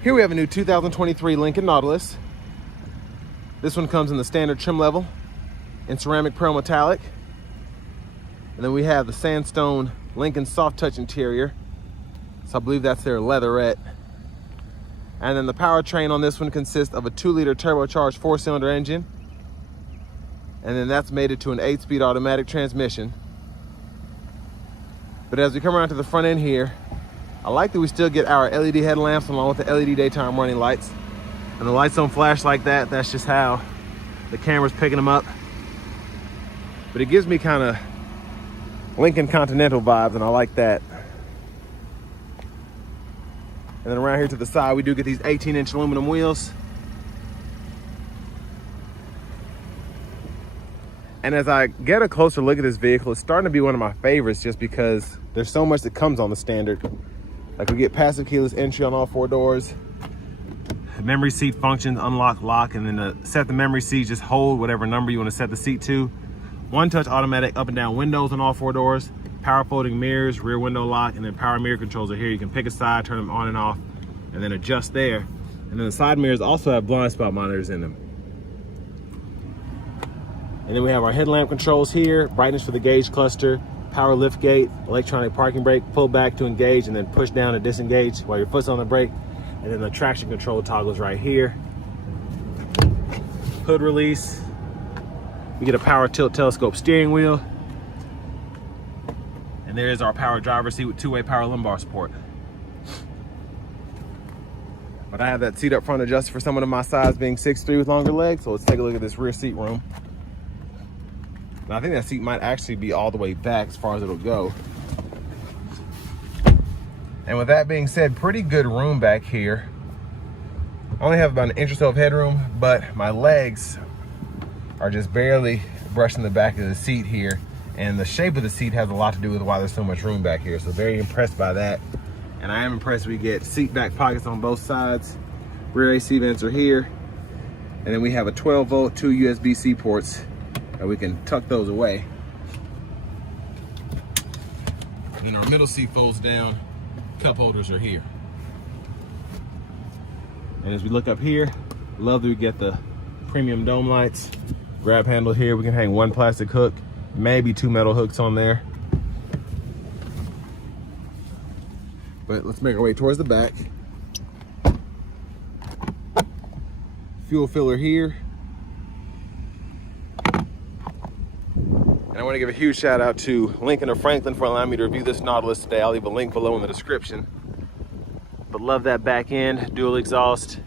Here we have a new 2023 Lincoln Nautilus. This one comes in the standard trim level in ceramic pearl metallic. And then we have the sandstone Lincoln soft touch interior. So I believe that's their leatherette. And then the powertrain on this one consists of a 2-liter turbocharged 4-cylinder engine. And then that's mated to an 8-speed automatic transmission. But as we come around to the front end here, I like that we still get our LED headlamps along with the LED daytime running lights. And the lights don't flash like that. That's just how the camera's picking them up. But it gives me kind of Lincoln Continental vibes, and I like that. And then around here to the side, we do get these 18-inch aluminum wheels. And as I get a closer look at this vehicle, it's starting to be one of my favorites just because there's so much that comes on the standard. Like we get passive keyless entry on all 4 doors, memory seat functions, unlock, lock, and then to set the memory seat, just hold whatever number you want to set the seat to. 1-touch automatic up and down windows on all 4 doors, power folding mirrors, rear window lock, and then power mirror controls are here. You can pick a side, turn them on and off, and then adjust there. And then the side mirrors also have blind spot monitors in them. And then we have our headlamp controls here, brightness for the gauge cluster, power lift gate, electronic parking brake, pull back to engage, and then push down to disengage while your foot's on the brake. And then the traction control toggles right here. Hood release. We get a power tilt telescope steering wheel. And there is our power driver's seat with 2-way power lumbar support. But I have that seat up front adjusted for someone of my size, being 6'3" with longer legs. So let's take a look at this rear seat room. And I think that seat might actually be all the way back as far as it'll go. And with that being said, pretty good room back here. I only have about an inch or so of headroom, but my legs are just barely brushing the back of the seat here. And the shape of the seat has a lot to do with why there's so much room back here. So very impressed by that. And I am impressed we get seat back pockets on both sides. Rear AC vents are here. And then we have a 12-volt, 2 USB-C ports. And we can tuck those away. And then our middle seat folds down. Cup holders are here. And as we look up here, love that we get the premium dome lights. Grab handle here. We can hang 1 plastic hook, maybe 2 metal hooks on there. But let's make our way towards the back. Fuel filler here. And I want to give a huge shout out to Lincoln of Franklin for allowing me to review this Nautilus today. I'll leave a link below in the description. But love that back end, dual exhaust.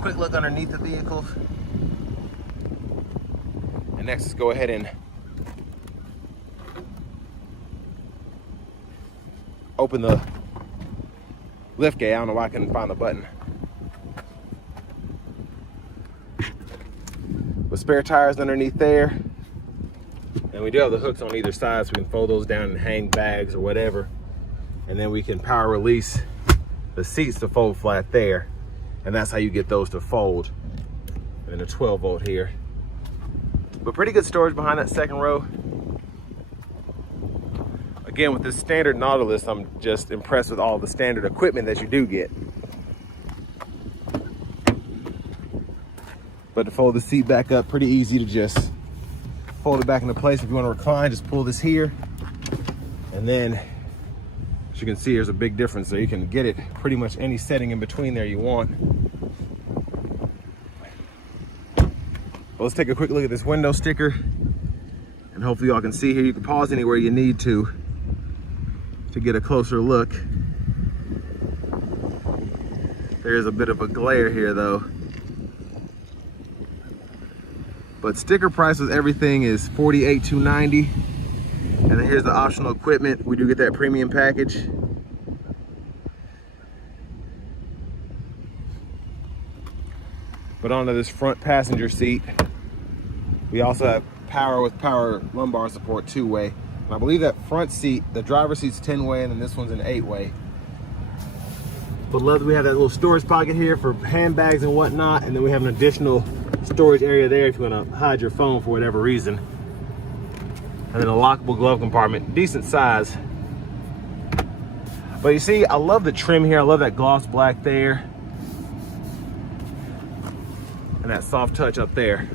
Quick look underneath the vehicle. And next, let's go ahead and open the lift gate. I don't know why I couldn't find the button. With spare tires underneath there. And we do have the hooks on either side, so we can fold those down and hang bags or whatever. And then we can power release the seats to fold flat there. And that's how you get those to fold. And then a 12-volt here. But pretty good storage behind that second row. Again, with this standard Nautilus, I'm just impressed with all the standard equipment that you do get. But to fold the seat back up, pretty easy to just fold it back into place. If you want to recline, just pull this here. And then, as you can see, there's a big difference there. You can get it pretty much any setting in between there you want. But let's take a quick look at this window sticker. And hopefully y'all can see here. You can pause anywhere you need to get a closer look. There's a bit of a glare here though. But sticker price with everything is $48,290. And then here's the optional equipment. We do get that premium package. But onto this front passenger seat, we also have power with power lumbar support 2-way. And I believe that front seat, the driver's seat's 10-way, and then this one's an 8-way. But love that we have that little storage pocket here for handbags and whatnot. And then we have an additional storage area there if you want to hide your phone for whatever reason. And then a lockable glove compartment, decent size. But you see, I love the trim here. I love that gloss black there. And that soft touch up there.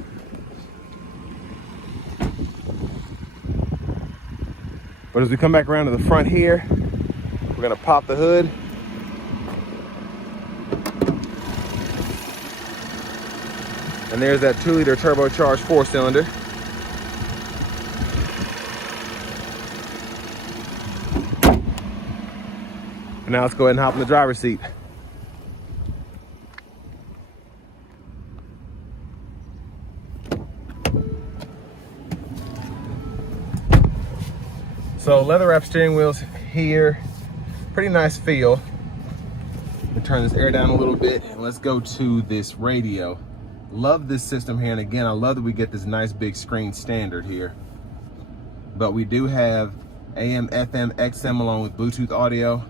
But as we come back around to the front here, we're gonna pop the hood. And there's that 2-liter turbocharged 4-cylinder. And now let's go ahead and hop in the driver's seat. So leather wrap steering wheels here, pretty nice feel. Let me turn this air down a little bit and let's go to this radio. Love this system here, and again, I love that we get this nice big screen standard here. But we do have AM, FM, XM along with Bluetooth audio.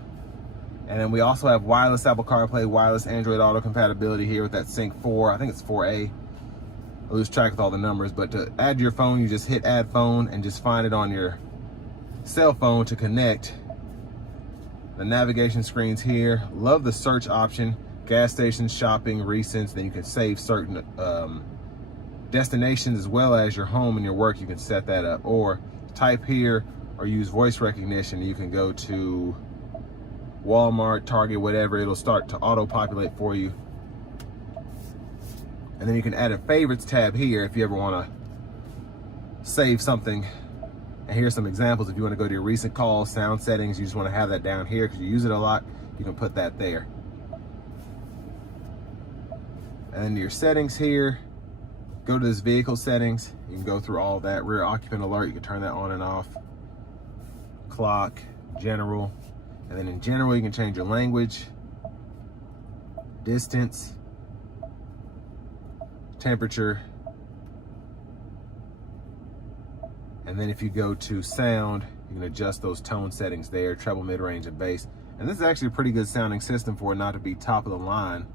And then we also have wireless Apple CarPlay, wireless Android Auto compatibility here with that Sync 4. I think it's 4A. I lose track with all the numbers, but to add your phone, you just hit add phone and just find it on your cell phone to connect. The navigation screens here. Love the search option. Gas stations, shopping, recents. Then you can save certain destinations as well as your home and your work. You can set that up, or type here or use voice recognition. You can go to Walmart, Target, whatever. It'll start to auto-populate for you. And then you can add a favorites tab here if you ever want to save something. And here's some examples. If you want to go to your recent calls, sound settings, you just want to have that down here because you use it a lot, you can put that there. And then your settings here, go to this vehicle settings. You can go through all of that. Rear occupant alert, you can turn that on and off. Clock, general. And then in general, you can change your language, distance, temperature. And then if you go to sound, you can adjust those tone settings there, treble, mid-range, and bass. And this is actually a pretty good sounding system for it not to be top of the line.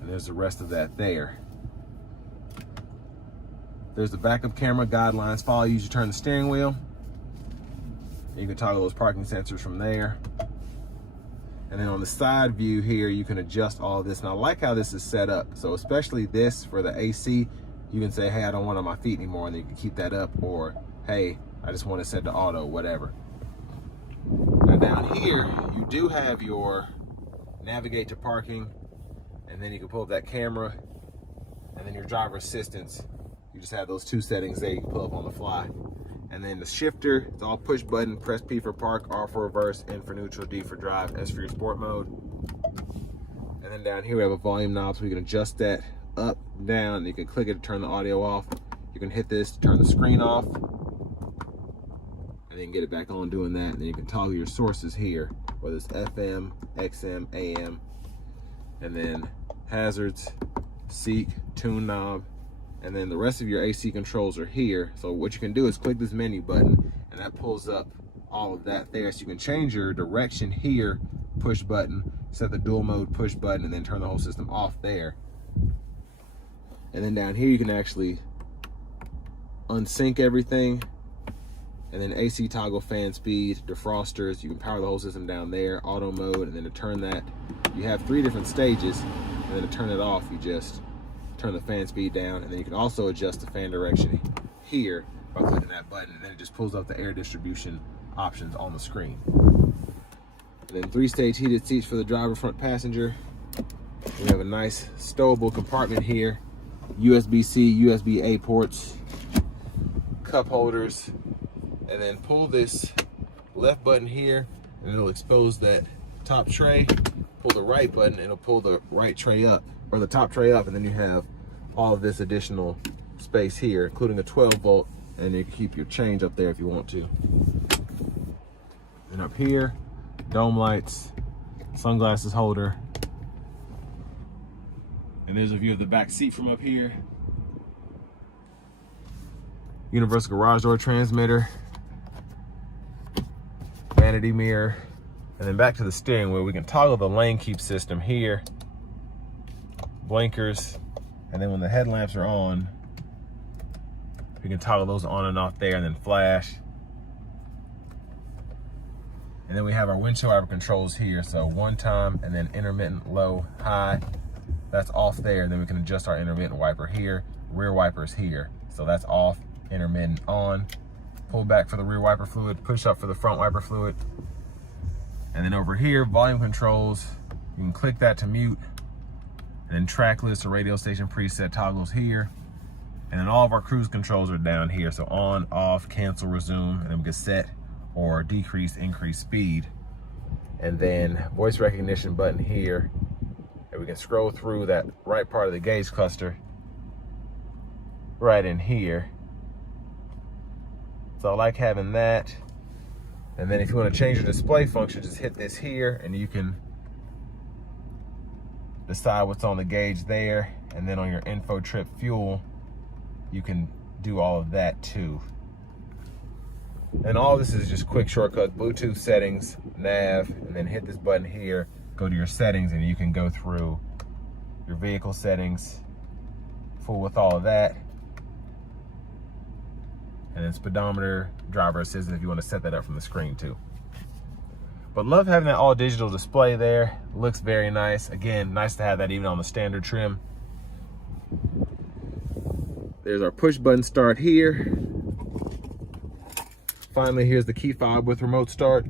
And there's the rest of that there. There's the backup camera, guidelines, follow you to turn the steering wheel. And you can toggle those parking sensors from there. And then on the side view here, you can adjust all of this. And I like how this is set up. So especially this for the AC, you can say, hey, I don't want it on my feet anymore. And then you can keep that up. Or, hey, I just want to set to auto, whatever. Now down here, you do have your navigate to parking. And then you can pull up that camera. And then your driver assistance. You just have those two settings there you can pull up on the fly. And then the shifter, it's all push button, press P for park, R for reverse, N for neutral, D for drive, S for your sport mode. And then down here we have a volume knob, so we can adjust that up, down, and you can click it to turn the audio off. You can hit this to turn the screen off. And then get it back on doing that. And then you can toggle your sources here, whether it's FM, XM, AM, and then hazards, seek, tune knob. And then the rest of your AC controls are here. So what you can do is click this menu button and that pulls up all of that there. So you can change your direction here, push button, set the dual mode push button, and then turn the whole system off there. And then down here you can actually unsync everything. And then AC toggle, fan speed, defrosters. You can power the whole system down there, auto mode, and then to turn that, you have 3 different stages. And then to turn it off, you just turn the fan speed down, and then you can also adjust the fan direction here by clicking that button, and then it just pulls up the air distribution options on the screen. And then 3-stage heated seats for the driver, front passenger. We have a nice stowable compartment here, USB-C, USB-A ports, cup holders, and then pull this left button here and it'll expose that top tray. Pull the right button and it'll pull the right tray up, or the top tray up, and then you have all of this additional space here, including a 12 volt, and you can keep your change up there if you want to. And up here, dome lights, sunglasses holder, and there's a view of the back seat from up here. Universal garage door transmitter, vanity mirror, and then back to the steering wheel. We can toggle the lane keep system here, blinkers, and then when the headlamps are on, we can toggle those on and off there, and then flash. And then we have our windshield wiper controls here. So one time and then intermittent, low, high. That's off there. Then we can adjust our intermittent wiper here. Rear wipers here. So that's off, intermittent on. Pull back for the rear wiper fluid, push up for the front wiper fluid. And then over here, volume controls. You can click that to mute. And then track list or radio station preset toggles here. And then all of our cruise controls are down here. So on, off, cancel, resume, and then we can set or decrease, increase speed. And then voice recognition button here. And we can scroll through that right part of the gauge cluster right in here. So I like having that. And then if you want to change your display function, just hit this here and you can decide what's on the gauge there. And then on your info trip fuel, you can do all of that too. And all this is just quick shortcuts: Bluetooth settings, nav, and then hit this button here, go to your settings, and you can go through your vehicle settings, fool with all of that. And then speedometer, driver assistant if you want to set that up from the screen too. But love having that all digital display there. Looks very nice. Again, nice to have that even on the standard trim. There's our push button start here. Finally, here's the key fob with remote start.